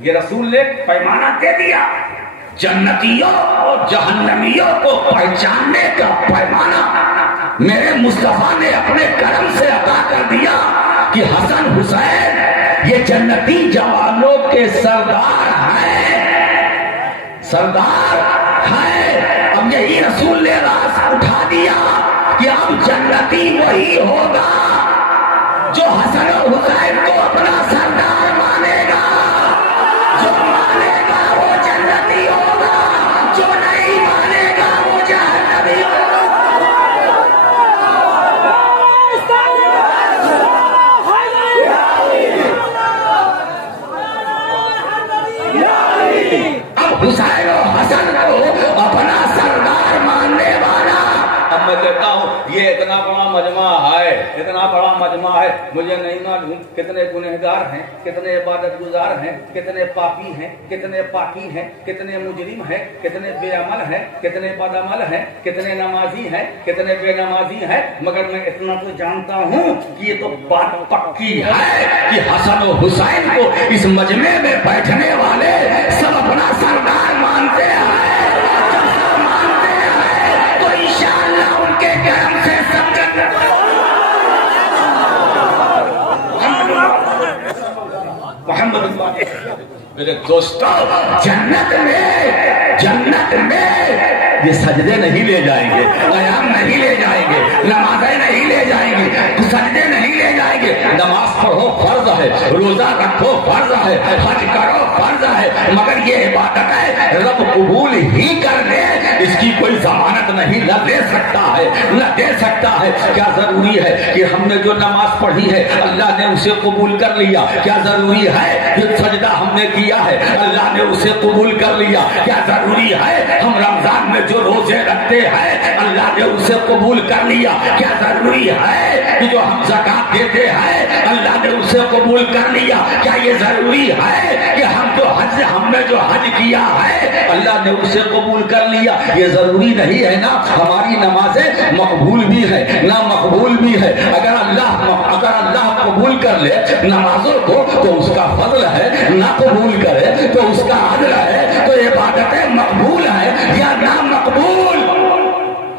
یہ رسول نے پیمانہ دے دیا، جنتیوں اور جہنمیوں کو پہچاننے کا پیمانہ میرے مصطفیٰ نے اپنے کرم سے عطا کر دیا کہ حسن حسین یہ جنتی جوانوں کے سردار ہیں، سردار ہیں۔ اب یہی رسول نے راز اٹھا دیا کہ اب جنتی وہی ہوگا جو حسن و حسین کو اپنا سردار مانے گا، جو مانے گا وہ جنتی ہوگا، جو نہیں مانے گا وہ جہنمی ہوگا۔ اب حسین و حسن کو اپنا سردار ماننے والا، اب میں کہتا ہوں یہ اتنا بڑا مجمع ہے، اتنا بڑا مجمع ہے، مجھے نہیں معلوم کتنے گنہگار ہیں، کتنے عبادت گزار ہیں، کتنے پاپی ہیں، کتنے پاکی ہیں، کتنے مجرم ہیں، کتنے بے عمل ہیں، کتنے بد عمل ہیں، کتنے نمازی ہیں، کتنے بے نمازی ہیں، مگر میں اتنا تو جانتا ہوں کہ یہ تو بات پکی ہے کہ حسن و حسین کو اس مجمع میں بیٹھنے والے سب اپنا سردار مانتے ہیں۔ میرے دوستو، جنت میں یہ سجدے نہیں لے جائیں گے، قیام نہیں لے جائیں گے، نمازیں نہیں لے جائیں گے، سجدے نہیں لے جائیں گے۔ نماز پڑھو فرض ہے، روزہ رکھو فرض ہے، حج کرو فرض ہے، مگر یہ عبادت ہے رب قبول ہی کر لے، اس کی کوئی ضمانت نہیں، نہ دے سکتا ہے، نہ دے سکتا ہے۔ کیا ضروری ہے کہ ہم نے جو نماز پڑھی ہے اللہ نے اسے قبول کر لیا؟ کیا ضروری ہے جو سجدہ ہم نے کیا ہے اللہ نے اسے قبول کر لیا؟ کیا ضروری ہے ہم رمضان میں جو روزے رکھتے ہیں اللہ نے اسے قبول کر لیا؟ کیا ضروری ہے کہ جو ہم زکات دیتے ہیں اللہ نے اسے قبول کر لیا؟ کیا یہ ضروری ہے کہ ہم نے جو حج کیا ہے اللہ نے اسے قبول کر لیا؟ یہ ضروری نہیں ہے نا۔ ہماری نمازیں مقبول بھی ہے نہ مقبول بھی ہے، اگر اللہ قبول کر لے نمازوں کو تو اس کا فضل ہے، نہ قبول کرے تو اس کا عدل ہے، تو عبادتیں مقبول ہے یا نہ مقبول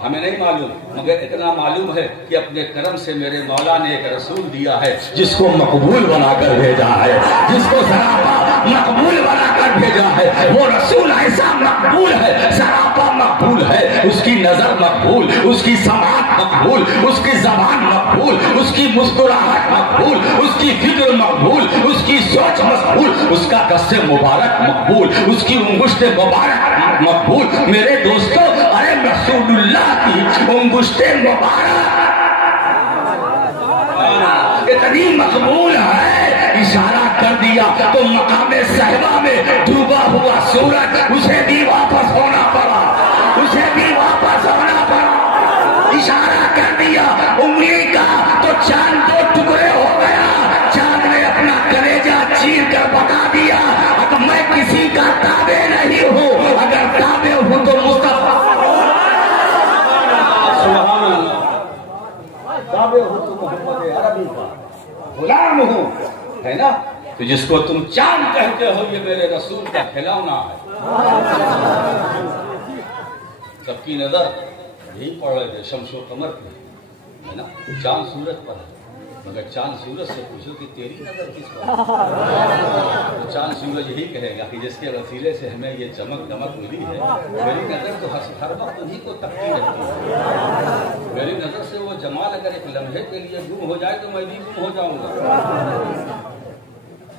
ہمیں نہیں معلوم، مگر اتنا معلوم ہے کہ اپنے کرم سے میرے مولا نے ایک رسول دیا ہے جس کو مقبول بنا کر بھیجا ہے، جس کو سراپا مقبول بنا کر بھیجا ہے۔ وہ رسول ایسا مقبول ہے، سراپا مقبول ہے، اس کی نظر مقبول، اس کی سماعت مقبول، اس کی زبان مقبول، اس کی مسکراہٹ مقبول، اس کی فکر مقبول، اس کی سوچ مقبول، اس کا دست مبارک مقبول، اس کی انگشت مبارک مقبول۔ میرے دوستو، ارے رسول اللہ کی انگشت مبارک اتنی مقبول ہے، اشارہ کر دیا تو مقام صحبہ میں ڈوبا ہوا سورج اسے بھی واپس ہونا پڑا، اسے بھی واپس ہونا پڑا۔ اشارہ کر دیا انگلی کا تو چاند دو ٹکڑے ہو گیا، چاند نے اپنا کلیجہ چیر کر بتا دیا اب میں کسی کا تابع نہیں ہوں، اگر تابع ہوں تو مصطفیٰ، تابع ہوں تو محمد عربی کا غلام ہوں، ہے نا؟ تو جس کو تم چاند کہتے ہو یہ میرے رسول کا کھلونا ہے۔ سب کی نظر یہی پڑ رہے تھے شمس و قمر کی، ہے نا؟ چاند سورج پر ہے، مگر چاند سورج سے پوچھو کہ تیری نظر کس پر ہے؟ تو چاند سورج یہی کہے گا کہ جس کے وسیلے سے ہمیں یہ چمک دمک ملی ہے، میری نظر تو ہر وقت انہی کو تکتی رہتی ہے، میری نظر سے وہ جمال اگر ایک لمحے کے لیے گم ہو جائے تو میں بھی گم ہو جاؤں گا۔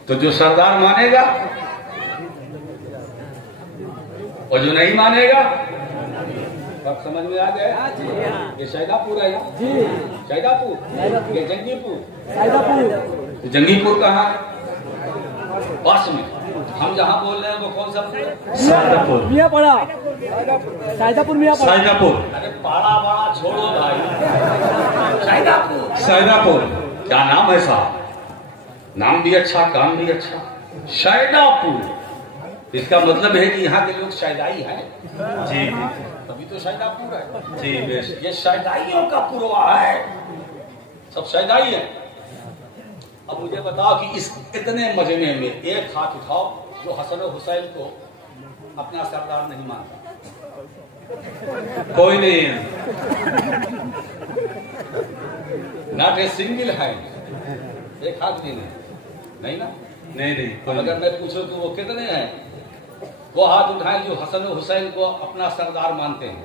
تو جو سردار مانے گا اور جو نہیں مانے گا، بات سمجھ میں آ گیا؟ یہ شہدہ پور ہے، شہدہ پور، یہ جنگی پور، جنگی پور کہاں ہے؟ پاس میں۔ ہم جہاں بول رہے ہیں وہ کون سا پور؟ شہدہ پور، میاں پڑا، شہدہ پور، میاں پڑا، شہدہ پور۔ ارے پاڑا باڑا چھوڑو بھائی، شہدہ پور، شہدہ پور کیا نام ہے صاحب؟ نام بھی اچھا، کام بھی اچھا، شہدہ پور۔ اس کا مطلب ہے کہ یہاں کے لوگ شہدائی ہیں، جی تبھی تو شہدہ پور ہے جی۔ یہ شہدائیوں کا پوروا ہے، سب شہدائی ہیں۔ اب مجھے بتاؤ کہ اس اتنے مجمع میں ایک ہاتھ اٹھاؤ جو حسن و حسین کو اپنا سردار نہیں مانتا. کوئی نہیں. Not a single hand. ایک ہاتھ بھی نہیں نا. نہیں. اگر میں پوچھوں تو وہ کتنے ہیں؟ وہ ہاتھ اٹھائیں جو حسن و حسین کو اپنا سردار مانتے ہیں.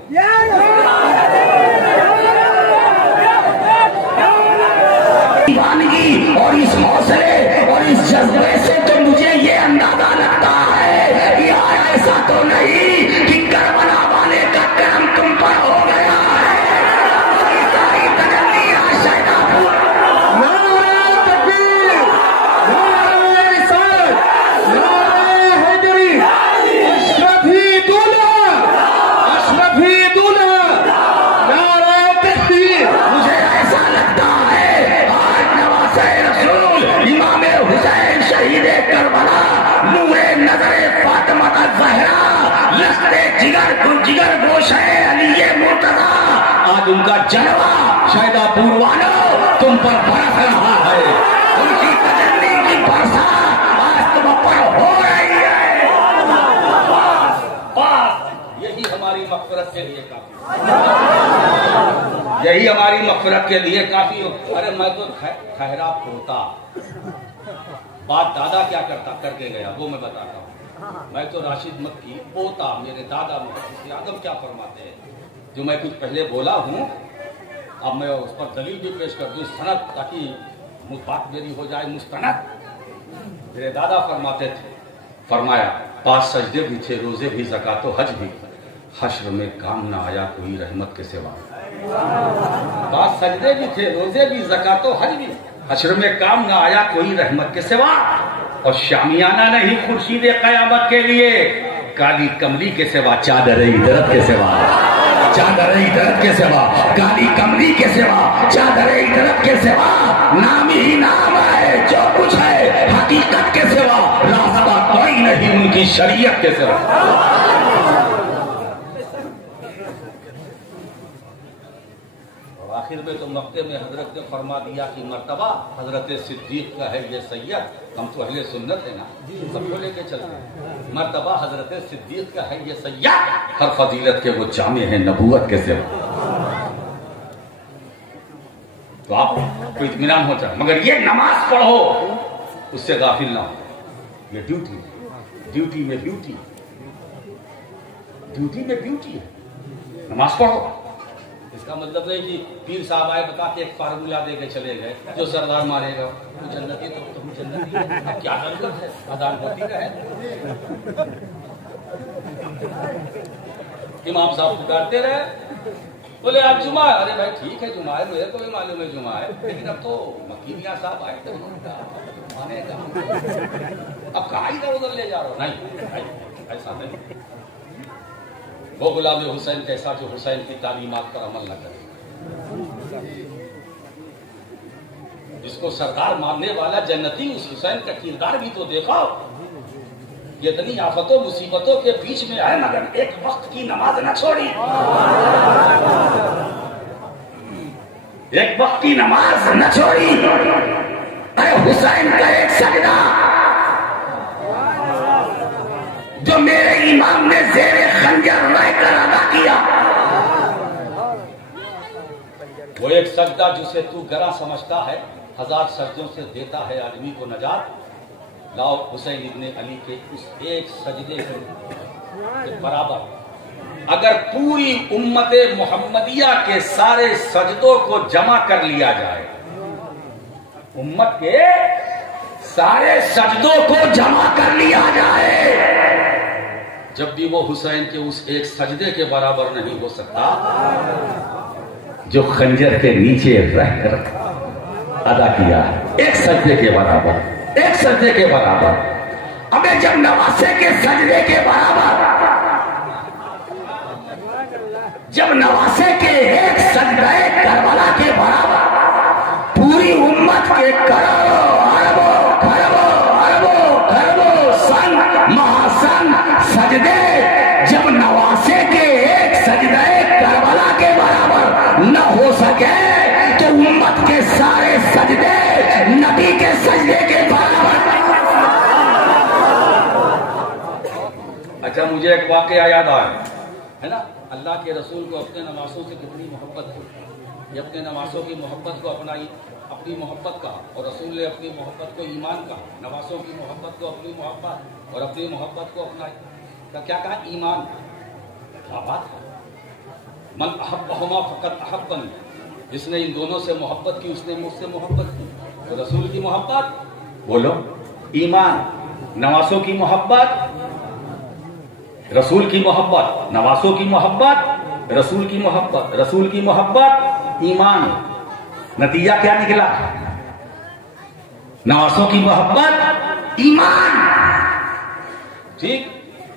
دیوانگی اور اس حوصلے اور اس جذبے سے تو مجھے یہ اندازہ لگتا ہے یار ایسا تو نہیں کہ کربلا والے کا کرم تم پر ہو گیا ہے. ساری تجلیاں شہدا پور. نعرہ تکبیر، نعرہ رسالت، نعرہ حیدری، اشرفی دولہ، اشرفی دولہ، نعرہ تکبیر. مجھے ایسا لگتا ہے رسول امام حسین شہید کربلا نور نظر فاطمہ الزہرا لشکر جگر گوشہ علی مرتضی آج ان کا جلوہ شہدا پور والوں تم پر برس رہا ہے. ان کی تجلی کی برسات آج تم پر ہو رہی ہے. یہی ہماری مغفرت کے لیے کافی. یہی ہماری مغفرت کے لیے کافی ہو. ارے میں تو ٹھہرا پوتا. بات دادا کیا کر کے گیا وہ میں بتاتا ہوں. میں تو راشد مکی پوتا. میرے دادا محدث اعظم کیا فرماتے ہیں جو میں کچھ پہلے بولا ہوں اب میں اس پر دلیل بھی پیش کر دوں سند تاکہ بات میری ہو جائے مستند. میرے دادا فرماتے تھے فرمایا 5 سجدے بھی تھے روزے بھی زکات و حج بھی حشر میں کام نہ آیا کوئی رحمت کے سوا. 5 سجدے بھی تھے روزے بھی زکات و حج بھی حشر میں کام نہ آیا کوئی رحمت کے سوا. اور شامیانہ نہیں خورشید قیامت کے لیے کالی کملی کے سوا چادر عدرت کے سوا. چادر عدرت کے سوا کالی کملی کے سوا چادر عدرت کے سوا نام ہی نام ہے جو کچھ ہے حقیقت کے سوا راستہ کوئی نہیں ان کی شریعت کے سوا. آخر میں تو مکے میں حضرت نے فرما دیا کہ مرتبہ حضرت صدیق کا ہے یہ سید. ہم تو اہل سنت ہیں نا سب کو لے کے چلتے ہیں. مرتبہ حضرت صدیق کا ہے یہ سید ہر فضیلت کے وہ جامع ہیں نبوت کے سوا. تو آپ کو اطمینان ہو جائے مگر یہ نماز پڑھو اس سے غافل نہ ہو. یہ ڈیوٹی میں بیوٹی ہے. نماز پڑھو. اس کا مطلب نہیں کہ پیر صاحب آئے بتا کے ایک فارمولا دے کے چلے گئے جو سردار مارے گا تو جنتی تو تم جنتی ہے. اب کیا ضرورت ہے اذان ہوتی رہے. امام صاحب پکارتے رہے بولے آج جمعہ ہے. ارے بھائی ٹھیک ہے جمعہ ہے مجھے کو بھی معلوم ہے جمعہ ہے لیکن اب تو مکی میاں صاحب آئے تو مانے گا. اب کہاں ادھر ادھر لے جا رہا ہو. نہیں ایسا نہیں. وہ غلام حسین کیسا جو حسین کی تعلیمات پر عمل نہ کرے. جس کو سردار ماننے والا جنتی اس حسین کا کردار بھی تو دیکھو. یہ اتنی آفتوں مصیبتوں کے بیچ میں آئے مگر ایک وقت کی نماز نہ چھوڑی. ایک وقت کی نماز نہ چھوڑی. ارے حسین کا ایک سجدہ جو میرے امام نے زیر خنجر رہ کر ادا کیا وہ ایک سجدہ جسے تو گرا سمجھتا ہے 1000 سجدوں سے دیتا ہے آدمی کو نجات. لاؤ حسین ابن علی کے اس ایک سجدے کے برابر اگر پوری امت محمدیہ کے سارے سجدوں کو جمع کر لیا جائے. امت کے سارے سجدوں کو جمع کر لیا جائے جب بھی وہ حسین کے اس ایک سجدے کے برابر نہیں ہو سکتا جو خنجر کے نیچے رہ کر ادا کیا ہے. ایک سجدے کے برابر. ایک سجدے کے برابر. ابے جب نواسے کے سجدے کے برابر جب نواسے کے ایک سجدے کربلا کے برابر پوری امت کے کروڑوں اربوں سن مہاسن سجدے جب نواسے کے ایک سجدے کربلا کے برابر نہ ہو سکے تو امت کے سارے سجدے نبی کے سجدے کے برابر. اچھا مجھے ایک واقعہ یاد آیا ہے نا. اللہ کے رسول کو اپنے نواسوں سے کتنی محبت ہے. یہ اپنے نواسوں کی محبت کو اپنی محبت کا، اور رسول نے اپنی محبت کو ایمان کا، نواسوں کی محبت کو اپنی محبت اور اپنی محبت کو اپنا کیا کہا؟ ایمان. کیا بات ہے. من احبہما فقط احبنی، جس نے ان دونوں سے محبت کی اس نے مجھ سے محبت کی. تو رسول کی محبت بولو ایمان، نواسوں کی محبت رسول کی محبت، نواسوں کی محبت رسول کی محبت، رسول کی محبت ایمان. نتیجہ کیا نکلا؟ نواسوں کی محبت ایمان. ٹھیک.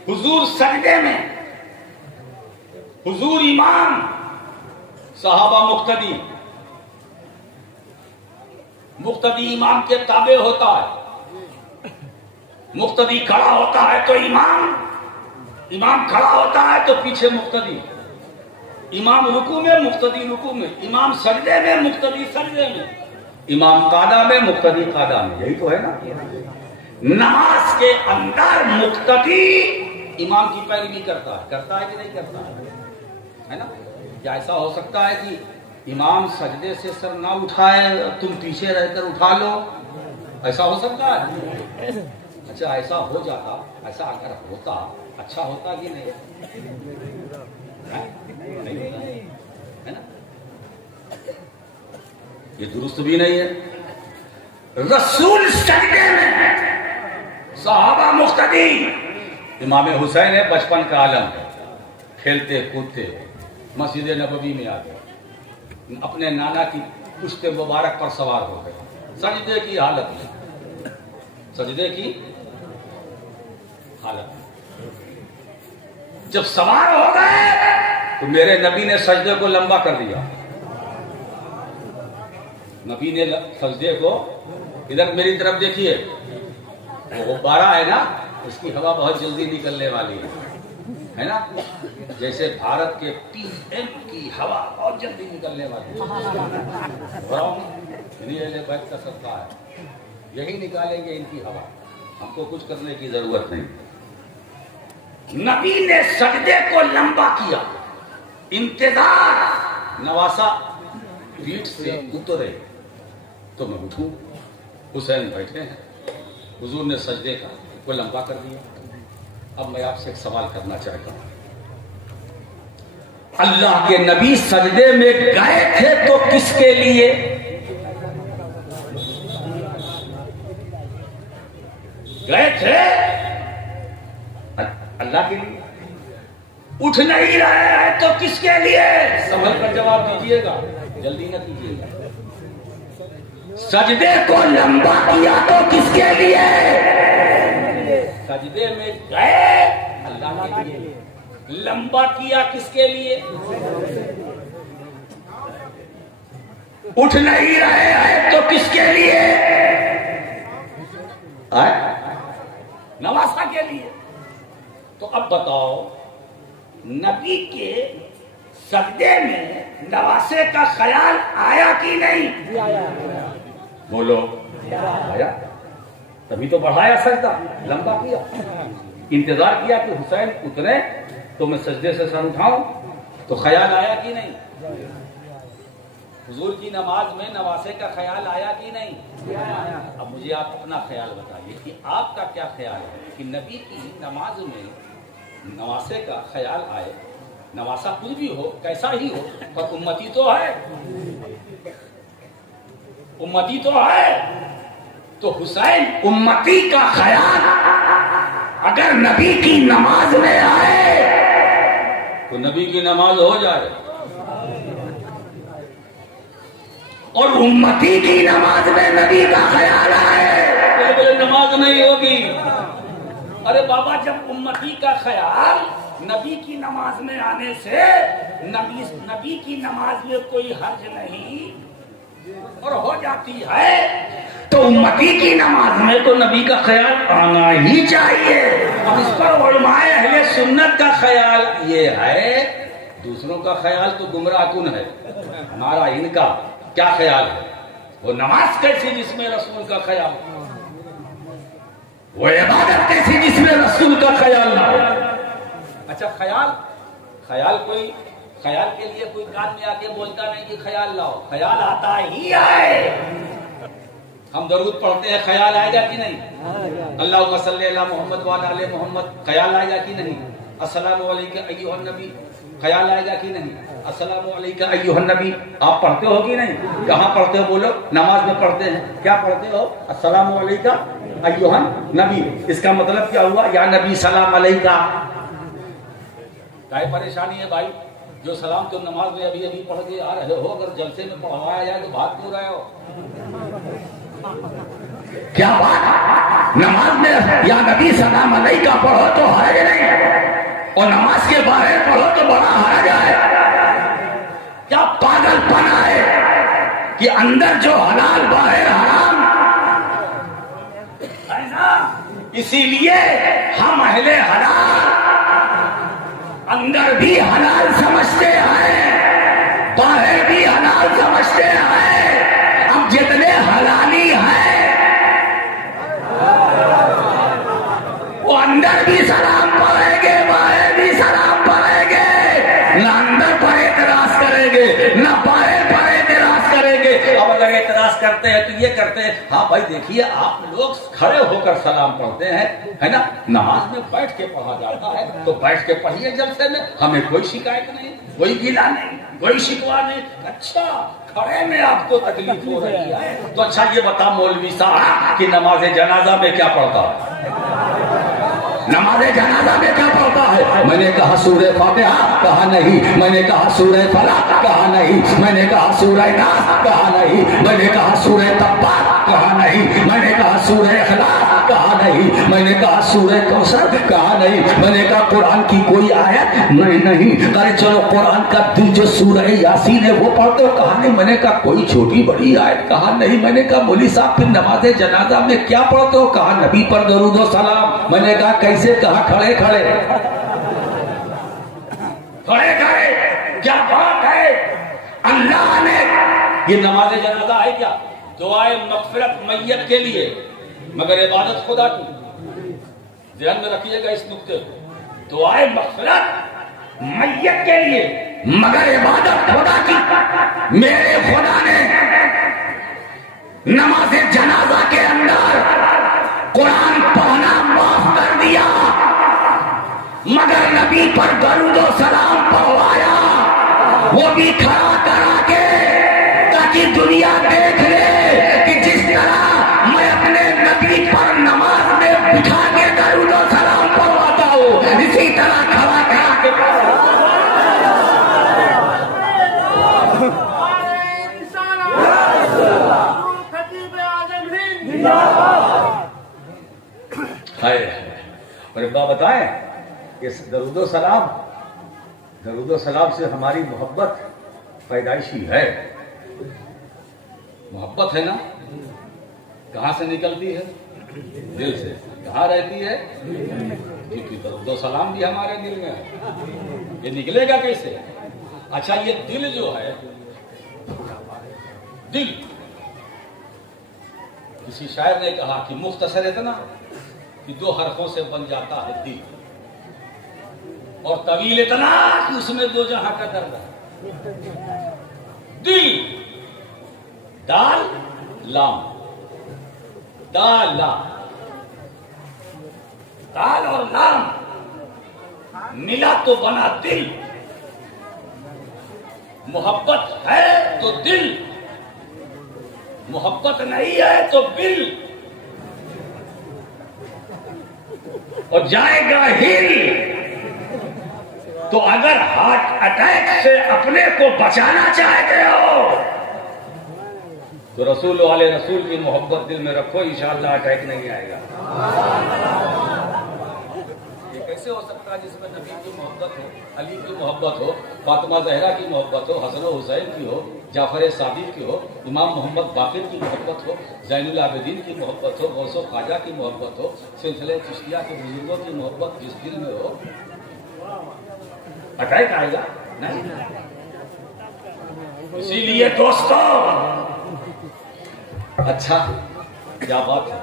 حضور سجدے میں، حضور امام، صحابہ مقتدی امام کے تابع ہوتا ہے. مقتدی کھڑا ہوتا ہے تو امام کھڑا ہوتا ہے تو پیچھے مقتدی. امام رکوع میں، مقتدی رکوع میں. امام سجدے میں، مقتدی سجدے میں. امام قعدہ میں، مقتدی قعدہ میں. یہی تو ہے نا. نماز کے اندر مقتدی امام کی پیروی کرتا ہے کہ نہیں کرتا ہے نا. کیا ایسا ہو سکتا ہے کہ امام سجدے سے سر نہ اٹھائے تم پیچھے رہ کر اٹھا لو؟ ایسا ہو سکتا ہے؟ اچھا ایسا ہو جاتا، ایسا اگر ہوتا اچھا ہوتا کہ نہیں؟ ہے نا. یہ درست بھی نہیں ہے. رسول سجدے میں، صحابہ مقتدی. امام حسین ہے بچپن کا عالم، کھیلتے کودتے مسجد نبوی میں آ گئے، اپنے نانا کی پشت مبارک پر سوار ہو گئے. سجدے کی حالت میں، سجدے کی حالت میں جب سوار ہو گئے تو میرے نبی نے سجدے کو لمبا کر دیا. نبی نے سجدے کو، ادھر میری طرف دیکھیے، وہ غبارہ ہے نا، اس کی ہوا بہت جلدی نکلنے والی ہے نا. جیسے بھارت کے PM کی ہوا بہت جلدی نکلنے والی ہے. کا سبقہ ہے، یہی نکالیں گے ان کی ہوا. ہم کو کچھ کرنے کی ضرورت نہیں. نبی نے سجدے کو لمبا کیا. انتظار، نواسا پیٹھ سے اترے تو میں اٹھوں. حسین بیٹھے ہیں، حضور نے سجدے کو لمبا کر دیا. اب میں آپ سے ایک سوال کرنا چاہتا ہوں. اللہ کے نبی سجدے میں گئے تھے تو کس کے لیے؟ گئے تھے اللہ کے لیے. اٹھ نہیں رہے ہیں تو کس کے لیے؟ سمجھ کر جواب دیجیے گا، جلدی نہ کیجیے گا. سجدے کو لمبا کیا تو کس کے لیے؟ سجدے میں گئے اللہ کے لیے. لمبا کیا کس کے لیے؟ اٹھ نہیں رہے ہیں تو کس کے لیے؟ نواسا کے لیے. تو اب بتاؤ، نبی کے سجدے میں نواسے کا خیال آیا کہ نہیں؟ بولو آیا. تبھی تو بڑھایا سجدہ، لمبا کیا. انتظار کیا کہ حسین اترے تو میں سجدے سے سر اٹھاؤں. تو خیال آیا کہ نہیں؟ حضور کی نماز میں نواسے کا خیال آیا کہ نہیں؟ اب مجھے آپ اپنا خیال بتائیے کہ آپ کا کیا خیال ہے کہ نبی کی نماز میں نواسے کا خیال آئے. نواسا کچھ بھی ہو، کیسا ہی ہو، پر امتی تو ہے، امتی تو ہے. تو حسین امتی کا خیال اگر نبی کی نماز میں آئے تو نبی کی نماز ہو جائے، اور امتی کی نماز میں نبی کا خیال آئے تو نماز نہیں ہوگی. ارے بابا، جب امتی کا خیال نبی کی نماز میں آنے سے نبی کی نماز میں کوئی حرج نہیں اور ہو جاتی ہے، تو امتی کی نماز میں تو نبی کا خیال آنا ہی چاہیے. اب اس پر علماء اہل سنت کا خیال یہ ہے. دوسروں کا خیال تو گمراہ کن ہے، ہمارا ان کا کیا خیال ہے وہ نماز کیسی جس میں رسول کا خیال، وہ عبادت کیسی جس میں رسول کا خیال نہ ہو. اچھا خیال کوئی خیال کے لیے کوئی کان میں آ کے بولتا نہیں کہ خیال لاؤ، خیال آتا ہی آئے. ہم درود پڑھتے ہیں، خیال آئے گا کہ نہیں؟ اللہم صلی علی محمد وعلی آل محمد، خیال آئے گا کہ نہیں؟ السلام علیکم ایھا النبی، خیال آئے گا کہ نہیں؟ السلام علیکم ایھا النبی. آپ پڑھتے ہو کہ نہیں؟ کہاں پڑھتے ہو بولو؟ نماز میں پڑھتے ہیں. کیا پڑھتے ہو؟ السلام علیکم ایھا النبی. اس کا مطلب کیا ہوا؟ یا نبی سلام علیکہ. کیا پریشانی ہے بھائی؟ جو سلام تم نماز میں ابھی ابھی پڑھ کے آ رہے ہو، اگر جلسے میں پڑھوایا جائے تو بھاگ کیوں رہے ہو؟ کیا بات؟ نماز میں یا نبی سلام علیکہ پڑھو تو حرج نہیں، اور نماز کے باہر پڑھو تو بڑا حرج ہے. کیا پاگل پنا ہے کہ اندر جو حلال باہر حرام ہے نا؟ اسی لیے ہم اہل حلال اندر بھی حلال سمجھتے ہیں، باہر بھی حلال سمجھتے ہیں. ہم جتنے حلالی ہیں وہ اندر بھی سلام پڑھیں گے، باہر بھی سلام پڑھیں گے. نہ اندر پر اعتراض کریں گے، نہ باہر پر اعتراض کریں گے. اب اگر اعتراض کرتے ہیں تو یہ کرتے ہیں، ہاں بھائی دیکھیے آپ لوگ کھڑے ہو کر سلام پڑھتے ہیں، ہے نا؟ نماز میں بیٹھ کے پڑھا جاتا ہے تو بیٹھ کے پڑھیے جلسے میں، ہمیں کوئی شکایت نہیں، کوئی گلا نہیں، کوئی شکوا نہیں. اچھا کھڑے میں آپ کو تکلیف ہو رہی ہے تو اچھا یہ بتا مولوی صاحب کہ نماز جنازہ میں کیا پڑھتا ہے؟ نماز جنازہ میں کیا پڑھتا ہے؟ میں نے کہا سورہ فاتحہ، کہا نہیں. میں نے کہا سورہ فلق، کہا نہیں. میں نے کہا سورہ ناس، کہا نہیں. میں نے کہا سورہ تبارک، کہا نہیں. میں نے کہا سورہ اخلاص، کہا نہیں. میں نے کہا سورہ کوثر، کہا نہیں. میں نے کہا قرآن کی کوئی آیت نہیں. ارے چلو قرآن کا جو سورہ یاسین ہے وہ پڑھتے ہو، کہا نہیں. میں نے کہا کوئی چھوٹی بڑی آیت، کہا نہیں. میں نے کہا مولوی صاحب پھر نماز جنازہ میں کیا پڑھتے ہو؟ کہا نبی پر درود و سلام. میں نے کہا کیسے؟ کہا کھڑے کھڑے کھڑے کھڑے. کیا بات ہے؟ اللہ نے یہ نماز جنازہ ہے کیا؟ دعائے مغفرت میت کے لیے، مگر عبادت خدا کی. ذہن میں رکھیے گا اس نقطے کو، دعائے مغفرت میت کے لیے مگر عبادت خدا کی. میرے خدا نے نماز جنازہ کے اندر قرآن پڑھنا معاف کر دیا، مگر نبی پر درود و سلام پڑھوایا، وہ بھی کھڑا کرا کے، تاکہ دنیا دیکھ لے کہ جس طرح میں اپنے نبی پر نماز میں بٹھا کے درود و سلام پڑھواتا ہوں، اسی طرح کھڑا کرا کے اور ابا بتائیں اس درود و سلام سے ہماری محبت پیدائشی ہے. محبت ہے نا، کہاں سے نکلتی ہے؟ دل سے. کہاں رہتی ہے؟ کیونکہ درود و سلام بھی ہمارے دل میں ہے. یہ نکلے گا کیسے؟ اچھا یہ دل جو ہے، دل کسی شاعر نے کہا کہ مختصر اتنا کہ 2 حرفوں سے بن جاتا ہے دل، اور طویل اتنا کہ اس میں 2 جہاں کا درد ہے. دل دال لام، دال لام، دال اور لام ملا تو بنا دل. محبت ہے تو دل، محبت نہیں ہے تو بل. اور جائے گا ہل. تو اگر ہارٹ اٹیک سے اپنے کو بچانا چاہتے ہو تو رسول والے رسول کی محبت دل میں رکھو، انشاءاللہ اٹیک نہیں آئے گا. یہ کیسے ہو سکتا ہے جس میں نبی کی محبت ہو، علی کی محبت ہو، فاطمہ زہرا کی محبت ہو، حسن و حسین کی ہو، جعفر صادق کی ہو، امام محمد باقر کی محبت ہو، زین العابدین کی محبت ہو، غوث و خواجہ کی محبت ہو، سلسلہ چشتیہ کے بزرگوں کی محبت جس دل میں ہو، اٹیک آئے گا نہیں. اسی لیے دوستو اچھا کیا بات ہے،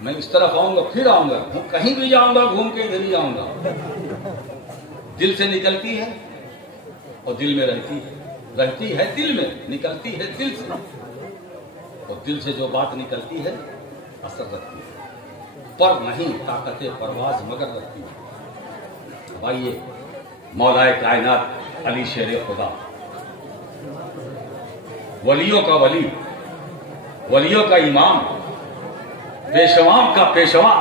میں اس طرف آؤں گا پھر آؤں گا، کہیں بھی جاؤں گا گھوم کے ادھر ہی آؤں گا۔ دل سے نکلتی ہے اور دل میں رہتی ہے دل میں، نکلتی ہے دل سے، اور دل سے جو بات نکلتی ہے اثر رکھتی ہے، پر نہیں طاقت پرواز مگر رکھتی ہے۔ بھائیے مولا کائنات علی شیر خدا، ولیوں کا ولی، ولیوں کا امام، پیشواؤں کا پیشوا،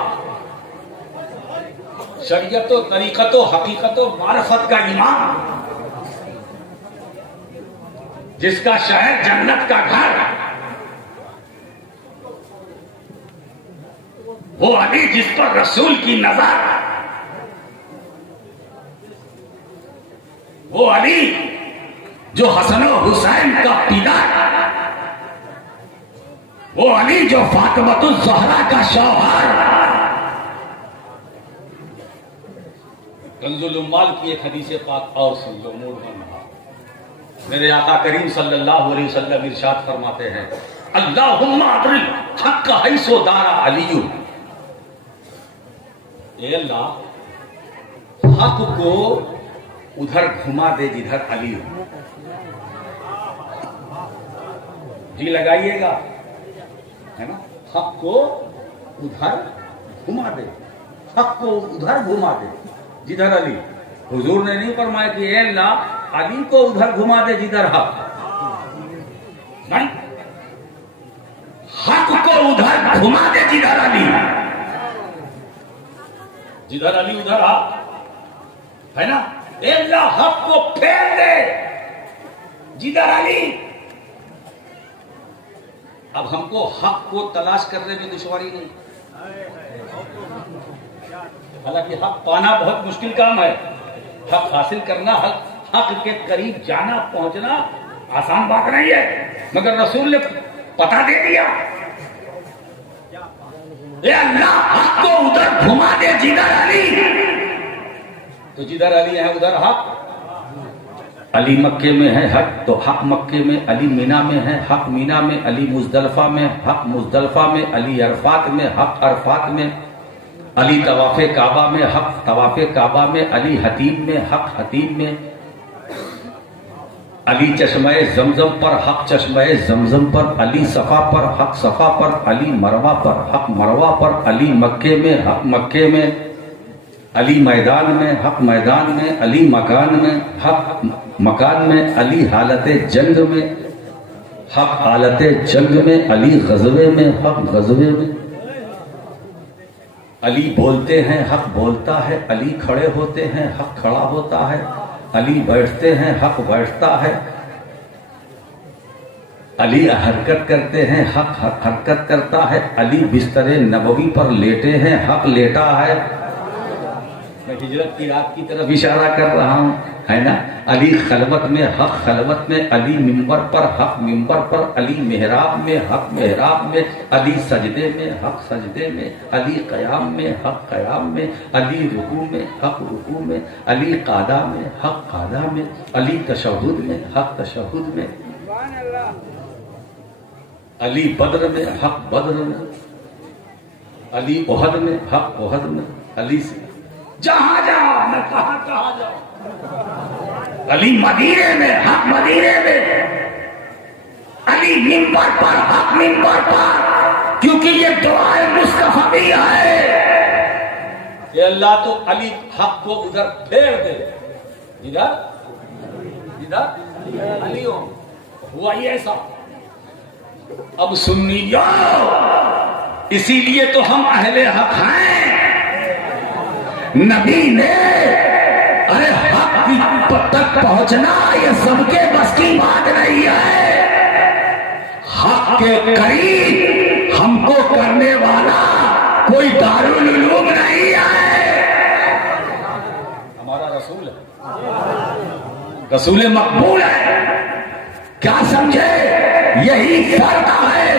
شریعت و طریقت و حقیقت و معرفت کا امام، جس کا شہر جنت کا گھر، وہ علی جس پر رسول کی نظر، وہ علی جو حسن و حسین کا پیدار، وہ علی جو فاطمۃ الزہرا کا شوہر۔ کنز العمال کی ایک حدیث پاک اور سن لو، موڈ بننا، میرے آقا کریم صلی اللہ علیہ وسلم ارشاد فرماتے ہیں، اللہم ادرک حق حیث دار علی، اے اللہ حق کو ادھر گھما دے جدھر علی ہو۔ جی لگائیے گا، ہے نا، حق کو ادھر گھما دے، حق کو ادھر گھما دے جدھر علی۔ حضور نے نہیں فرمایا کہ اے اللہ علی کو ادھر گھما دے جدھر حق، نہیں، حق کو ادھر گھما دے جدھر علی، جدھر علی ادھر حق، ہے نا، اے اللہ حق کو پھیر دے جدھر علی۔ اب ہم کو حق کو تلاش کرنے میں دشواری نہیں، حالانکہ حق پانا بہت مشکل کام ہے، حق حاصل کرنا، حق کے قریب جانا پہنچنا آسان بات نہیں ہے، مگر رسول نے پتہ دے دیا، اے اللہ حق کو ادھر گھما دے جدھر علی، تو جدھر علی ہے ادھر حق۔ علی مکے میں ہے حق تو حق مکے میں، علی مینا میں ہے حق مینا میں، علی مزدلفہ میں حق مزدلفہ میں، علی عرفات میں حق عرفات میں، علی طواف کعبہ میں حق طواف کعبہ میں، علی حتیم میں حق حتیم میں، علی چشمہ زمزم پر حق چشمہ زمزم پر، علی صفا پر حق صفا پر، علی مروہ پر حق مروہ پر، علی مکے میں حق مکے میں، علی میدان میں حق میدان میں، علی مکان میں حق مکان میں، علی حالت جنگ میں حق حالت جنگ میں، علی غزوے میں حق غزوے میں، علی بولتے ہیں حق بولتا ہے، علی کھڑے ہوتے ہیں حق کھڑا ہوتا ہے، علی بیٹھتے ہیں حق بیٹھتا ہے، علی حرکت کرتے ہیں حق حرکت کرتا ہے، علی بستر نبوی پر لیٹے ہیں حق لیٹا ہے۔ میں ہجرت کی رات کی طرف اشارہ کر رہا ہوں، ہے نا، علی خلوت میں حق خلوت میں، علی منبر پر حق منبر پر، علی محراب میں حق محراب میں، علی سجدے میں حق سجدے میں، علی قیام میں حق قیام میں، علی رکوع میں حق رکوع میں، علی قعدہ میں حق قعدہ میں، علی تشہد میں حق تشہد میں، علی بدر میں حق بدر میں، علی احد میں حق احد میں، علی سے جہاں جہاں میں کہاں جاؤ، علی مدینے میں حق مدینے میں، علی منبر پر حق منبر پر، کیونکہ یہ دعائے مصطفیٰ بھی ہے کہ اللہ تو علی حق کو ادھر پھیر دے ادھر ادھر علی ہوا ہی ایسا۔ اب سنیو، اسی لیے تو ہم اہل حق ہیں، نبی نے ارے حق تک پہنچنا یہ سب کے بس کی بات نہیں ہے، حق کے قریب ہم کو کرنے والا کوئی دارالعلوم نہیں ہے، ہمارا رسول ہے، رسول مقبول ہے۔ کیا سمجھے؟ یہی فرق ہے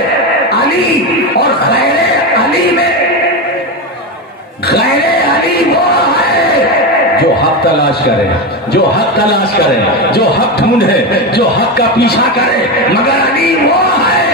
علی اور غیر علی میں۔ غیر علی وہ ہے جو حق تلاش کرے، جو حق تلاش کرے، جو حق ڈھونڈے، جو حق کا پیچھا کرے، مگر علی وہ ہے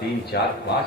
3, 4, 5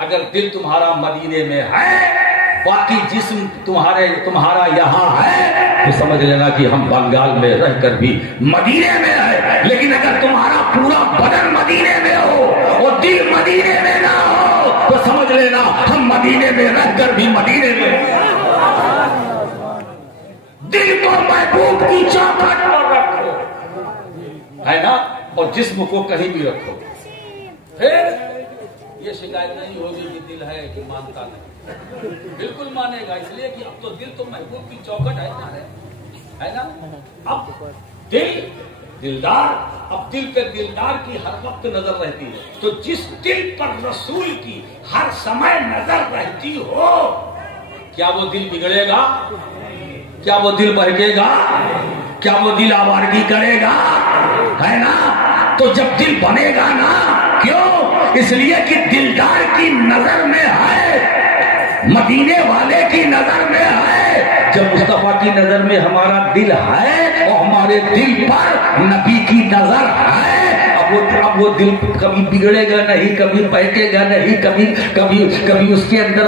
اگر دل تمہارا مدینے میں ہے، باقی جسم تمہارا یہاں ہے، تو سمجھ لینا کہ ہم بنگال میں رہ کر بھی مدینے میں ہے۔ لیکن اگر تمہارا پورا بدن مدینے میں ہو اور دل مدینے میں نہ ہو، تو سمجھ لینا ہم مدینے میں رہ کر بھی مدینے میں۔ دل کو محبوب کی چوکھٹ پر رکھو، ہے نا، اور جسم کو کہیں بھی رکھو، پھر یہ شکایت نہیں ہوگی کہ دل ہے کہ مانتا نہیں۔ بالکل مانے گا، اس لیے کہ اب تو دل تو محبوب کی چوکھٹ ہے نا۔ اب دل دلدار، اب دل پہ دلدار کی ہر وقت نظر رہتی ہے، تو جس دل پر رسول کی ہر سمے نظر رہتی ہو، کیا وہ دل بگڑے گا؟ کیا وہ دل بہکے گا؟ کیا وہ دل آوارگی کرے گا؟ ہے نا؟ تو جب دل بنے گا نا، کیوں؟ اس لیے کہ دلدار کی نظر میں ہے، مدینے والے کی نظر میں ہے۔ جب مصطفیٰ کی نظر میں ہمارا دل ہے اور ہمارے دل پر نبی کی نظر ہے، اب وہ دل کبھی بگڑے گا نہیں، کبھی بہکے گا نہیں، کبھی اس کے اندر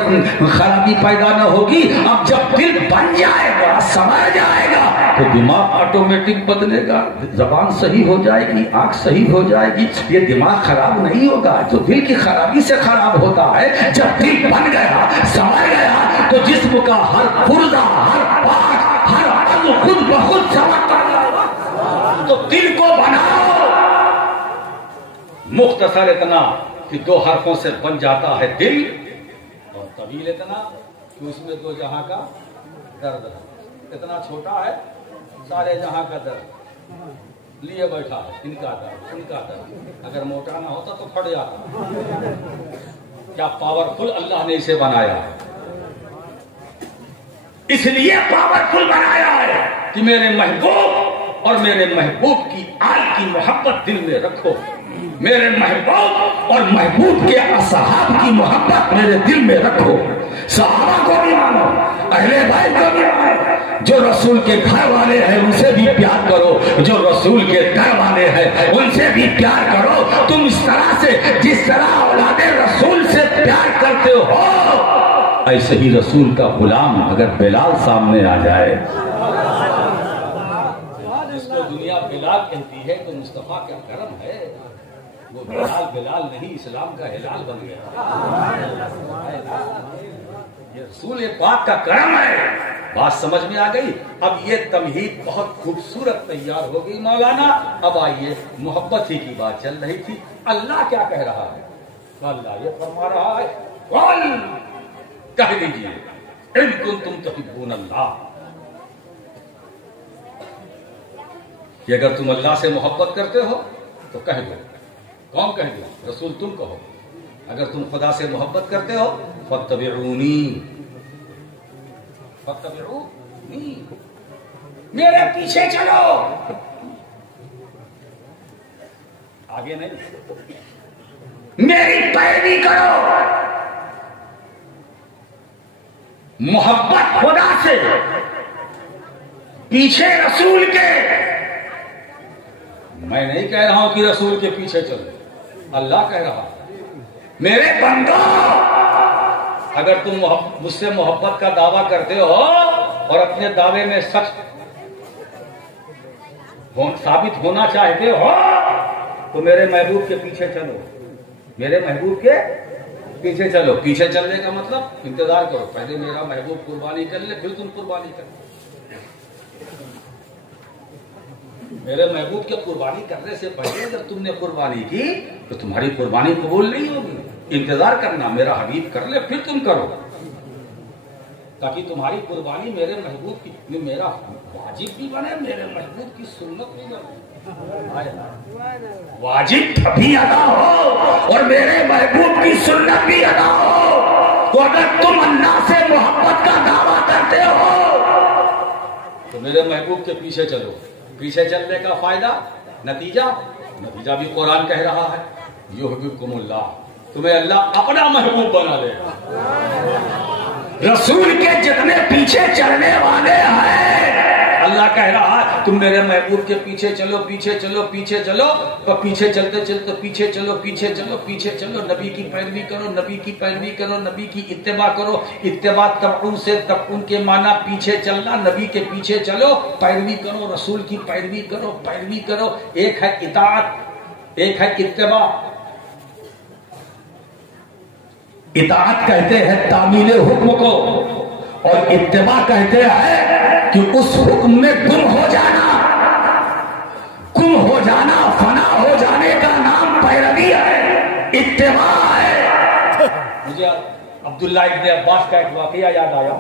خرابی پیدا نہ ہوگی۔ اب جب دل بن جائے گا، سمجھ جائے گا، تو دماغ آٹومیٹک بدلے گا، زبان صحیح ہو جائے گی، آنکھ صحیح ہو جائے گی۔ یہ دماغ خراب نہیں ہوگا، جو دل کی خرابی سے خراب ہوتا ہے۔ جب دل بن گیا، سمجھ گیا، تو جسم کا ہر پرزہ، ہر پارٹ، ہر عضو خود بخود سمجھتا ہے۔ تو دل کو بناؤ، مختصر اتنا کہ 2 حرفوں سے بن جاتا ہے دل، اور طویل اتنا کہ اس میں 2 جہاں کا درد ہے۔ اتنا چھوٹا ہے، سارے جہاں کا درد لیے بیٹھا ہے، ان کا درد۔ اگر موٹا نہ ہوتا تو پھٹ جاتا۔ کیا پاورفل اللہ نے اسے بنایا، اس لیے پاورفل بنایا ہے کہ میرے محبوب اور میرے محبوب کی آل کی محبت دل میں رکھو، میرے محبوب اور محبوب کے اصحاب کی محبت میرے دل میں رکھو، صحابہ کو بھی مانو، اہل بیت کو بھی مانو، جو رسول کے گھر والے ہیں ان سے بھی پیار کرو، جو رسول کے در والے ہیں ان سے بھی پیار کرو۔ تم اس طرح سے جس طرح اولاد رسول سے پیار کرتے ہو، ایسے ہی رسول کا غلام اگر بلال سامنے آ جائے، جس کو دنیا بلال کہتی ہے، تو مصطفیٰ کا کرم ہے، وہ بلال نہیں، اسلام کا ہلال بن گیا۔ یہ رسول پاک کا کرم ہے۔ بات سمجھ میں آ گئی؟ اب یہ تمہید بہت خوبصورت تیار ہو گئی مولانا۔ اب آئیے، محبت ہی کی بات چل رہی تھی، اللہ کیا کہہ رہا ہے؟ اللہ یہ فرما رہا ہے، قل کہہ دیجیے، ان کنتم تحبون اللہ، کہ اگر تم اللہ سے محبت کرتے ہو تو کہہ دو۔ کون کہہ دو؟ رسول تم کہو۔ اگر تم خدا سے محبت کرتے ہو فاتبعونی، فاتبعونی، میرے پیچھے چلو، آگے نہیں، میری پیروی کرو۔ محبت خدا سے، پیچھے رسول کے۔ میں نہیں کہہ رہا ہوں کہ رسول کے پیچھے چلو، اللہ کہہ رہا ہے میرے بندو، اگر تم مجھ سے محبت کا دعویٰ کرتے ہو اور اپنے دعوے میں سچ ثابت ہونا چاہتے ہو، تو میرے محبوب کے پیچھے چلو، میرے محبوب کے پیچھے چلو۔ پیچھے چلنے کا مطلب انتظار کرو، پہلے میرا محبوب قربانی کر لے، پھر تم قربانی کر لو۔ میرے محبوب کے قربانی کرنے سے پہلے جب تم نے قربانی کی تو تمہاری قربانی قبول نہیں ہوگی۔ انتظار کرنا، میرا حبیب کر لے پھر تم کرو، تاکہ تمہاری قربانی میرے محبوب کی، میرا واجب بھی بنے، میرے محبوب کی سنت بھی بنے۔ واجب بھی ادا ہو اور میرے محبوب کی سنت بھی ادا ہو۔ تو اگر تم اللہ سے محبت کا دعویٰ کرتے ہو تو میرے محبوب کے پیچھے چلو۔ پیچھے چلنے کا فائدہ، نتیجہ بھی قرآن کہہ رہا ہے، یحببکم اللہ، تمہیں اللہ اپنا محبوب بنا لے گا۔ رسول کے جتنے پیچھے چلنے والے ہیں اللہ کہہ رہا ہے تم میرے محبوب کے پیچھے چلو پیچھے چلو پیچھے چلو، اور پیچھے چلتے چلتے پیچھے چلو پیچھے چلو پیچھے چلو، نبی کی پیروی کرو نبی کی پیروی کرو نبی کی اتباع کرو۔ اتباع تبعون سے، تبعون کے معنی پیچھے چلنا، نبی کے پیچھے چلو، پیروی کرو، رسول کی پیروی کرو پیروی کرو۔ ایک ہے اطاعت، ایک ہے اتباع۔ اطاعت کہتے ہیں تعمیل حکم کو، اور اتباع کہتے ہیں کہ اس حکم میں گم ہو جانا، گم ہو جانا، فنا ہو جانے کا نام پیروی ہے، اتباع ہے۔ مجھے عبداللہ ابن عباس کا ایک واقعہ یاد آیا،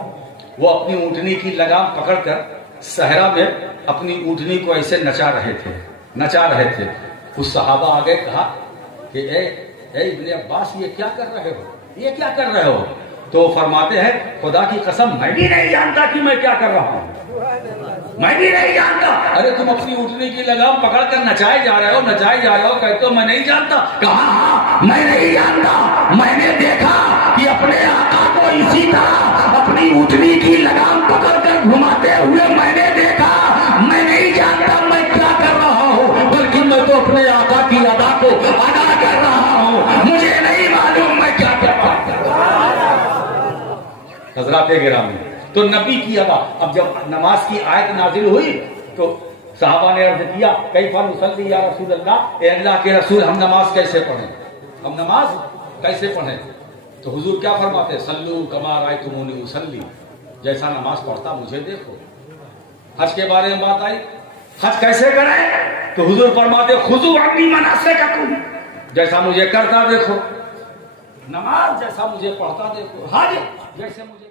وہ اپنی اونٹنی کی لگام پکڑ کر صحرا میں اپنی اونٹنی کو ایسے نچا رہے تھے۔ اس صحابہ آگے کہا کہ اے ابن عباس یہ کیا کر رہے ہو، یہ کیا کر رہے ہو؟ تو فرماتے ہیں خدا کی قسم میں بھی نہیں جانتا کہ میں کیا کر رہا ہوں، میں بھی نہیں جانتا۔ ارے تم اپنی اونٹنی کی لگام پکڑ کر نچائے جا رہے ہو، کہتے ہو میں نہیں جانتا۔ کہا ہاں میں نہیں جانتا، میں نے دیکھا کہ اپنے آقا کو اسی طرح اپنی اونٹنی کی لگام پکڑ کر گھماتے ہوئے میں نے دیکھا، میں نہیں جانتا میں کیا کر رہا ہوں، بلکہ میں تو اپنے آقا کی ادا کو ادا کر رہا ہوں، مجھے نہیں معلوم میں کیا کر رہا ہوں۔ حضرات گرامی، تو نبی کی ادا، اب جب نماز کی آیت نازل ہوئی تو صحابہ نے عرض کیا کیفا نصلی یا رسول اللہ، اے اللہ کے رسول ہم نماز کیسے پڑھیں، ہم نماز کیسے پڑھیں؟ تو حضور کیا فرماتے؟ صلو کما رأیتمونی اصلی، جیسا نماز پڑھتا مجھے دیکھو۔ حج کے بارے میں بات آئی، حج کیسے کریں؟ تو حضور فرماتے خذوا عنی مناسککم، جیسا مجھے کرتا دیکھو، نماز جیسا مجھے پڑھتا دیکھو، حج جیسے مجھے